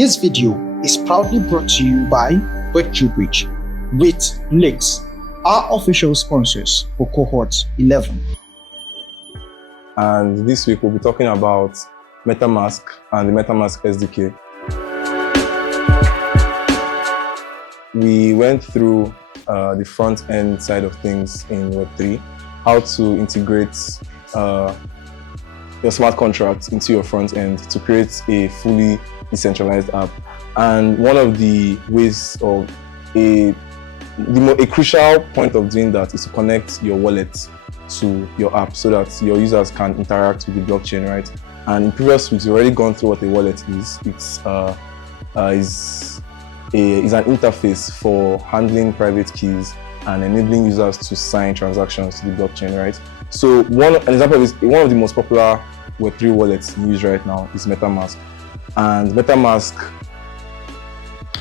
This video is proudly brought to you by Web3bridge with Lex, our official sponsors for Cohort 11. And this week we'll be talking about MetaMask and the MetaMask SDK. We went through the front-end side of things in Web3, how to integrate your smart contracts into your front end to create a fully decentralized app. And one of the ways, or a crucial point of doing that, is to connect your wallet to your app so that your users can interact with the blockchain, right? And in previous weeks, we've already gone through what a wallet is. It's an interface for handling private keys and enabling users to sign transactions to the blockchain, right? So one of the most popular Web3 wallets used right now is MetaMask. And MetaMask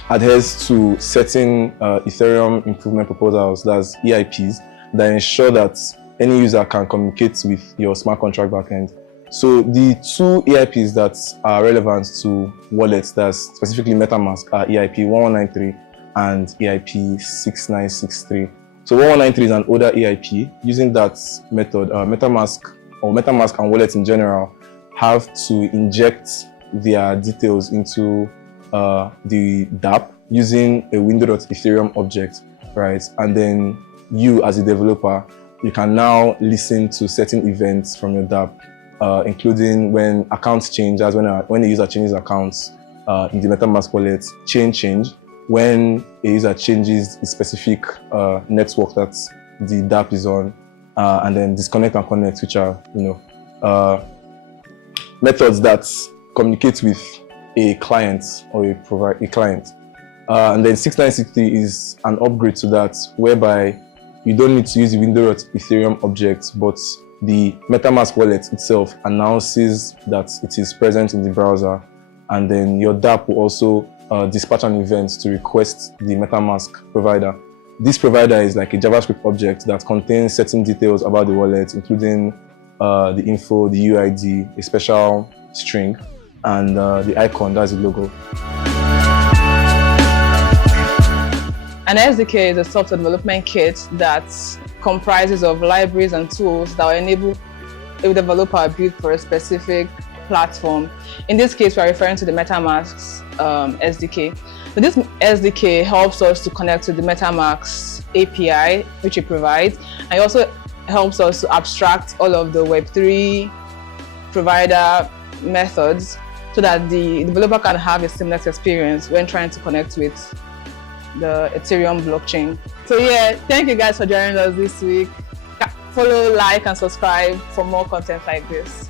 adheres to certain Ethereum improvement proposals, that's EIPs, that ensure that any user can communicate with your smart contract backend. So the two EIPs that are relevant to wallets, that's specifically MetaMask, are EIP 1193 and EIP 6963. So 1193 is an older EIP. Using that method, MetaMask and wallets in general have to inject their details into the DApp using a window.ethereum object, right? And then you, as a developer, you can now listen to certain events from your DApp, including when accounts change, as when a user changes accounts in the MetaMask wallet, change, when a user changes a specific network that the DApp is on, and then disconnect and connect, which are methods that communicate with a client or a client. And then 6963 is an upgrade to that, whereby you don't need to use the window.ethereum object, but the MetaMask wallet itself announces that it is present in the browser, and then your DApp will also dispatch an event to request the MetaMask provider. This provider is like a JavaScript object that contains certain details about the wallet, including the info, the UID, a special string, and the icon, that's the logo. An SDK is a software development kit that comprises of libraries and tools that will enable a developer build for a specific platform. In this case, we are referring to the MetaMask's SDK. So this SDK helps us to connect to the MetaMask API, which it provides, and it also helps us to abstract all of the Web3 provider methods so that the developer can have a seamless experience when trying to connect with the Ethereum blockchain. So yeah, thank you guys for joining us this week. Follow, like, and subscribe for more content like this.